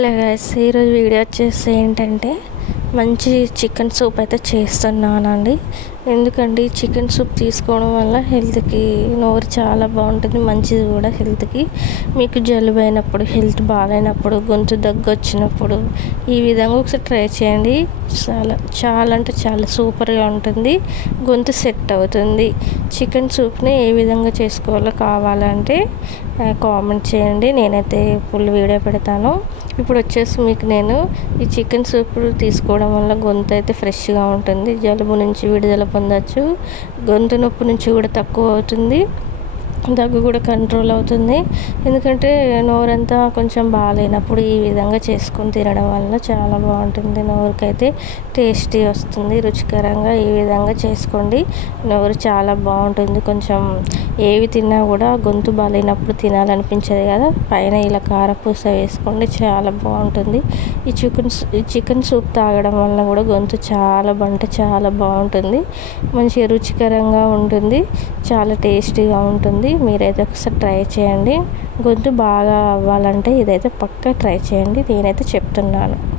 Hello guys ఈరోజు video వచ్చేసి ఏంటంటే మంచి చికెన్ సూప్ అయితే చేస్తున్నానండి. ఎందుకండి చికెన్ సూప్ తీసుకోవడం వల్ల హెల్త్కి నోరు చాలా బాగుంటుంది మంచిది కూడా హెల్త్కి మీకు జలుబు అయినప్పుడు హెల్త్ బాగాలేనప్పుడు గొంతు దగ్గు వచ్చినప్పుడు ఈ విధంగా ఒకసారి ట్రై చేయండి. చాలా చాలా అంటే చాలా సూపర్గా ఉంటుంది. గొంతు సెట్ అవుతుంది. చికెన్ సూప్ని ఏ విధంగా చేసుకోవాలో కావాలంటే కామెంట్ చేయండి. నేనైతే ఫుల్ వీడియో పెడతాను. ఇప్పుడు వచ్చేసి మీకు నేను ఈ చికెన్ సూప్ తీసుకోవడం వల్ల గొంతు అయితే ఫ్రెష్గా ఉంటుంది. జలుబు నుంచి విడుదల పొందవచ్చు గొంతు నొప్పి నుంచి కూడా తక్కువ అవుతుంది. దగ్గు కూడా కంట్రోల్ అవుతుంది. ఎందుకంటే నోరంతా కొంచెం బాగాలేనప్పుడు ఈ విధంగా చేసుకొని తినడం వల్ల చాలా బాగుంటుంది. నోరుకైతే టేస్టీ వస్తుంది. రుచికరంగా ఈ విధంగా చేసుకోండి. నోరు చాలా బాగుంటుంది. కొంచెం ఏవి తిన్నా కూడా గొంతు బాగాలేనప్పుడు తినాలనిపించదు కదా. పైన ఇలా కారపూస వేసుకోండి చాలా బాగుంటుంది. ఈ చికెన్ ఈ చికెన్ సూప్ తాగడం వల్ల కూడా గొంతు చాలా బంట చాలా బాగుంటుంది. మంచి రుచికరంగా ఉంటుంది చాలా టేస్టీగా ఉంటుంది. మీరైతే ఒకసారి ట్రై చేయండి. గొంతు బాగా అవ్వాలంటే ఇదైతే పక్కా ట్రై చేయండి. నేనైతే చెప్తున్నాను.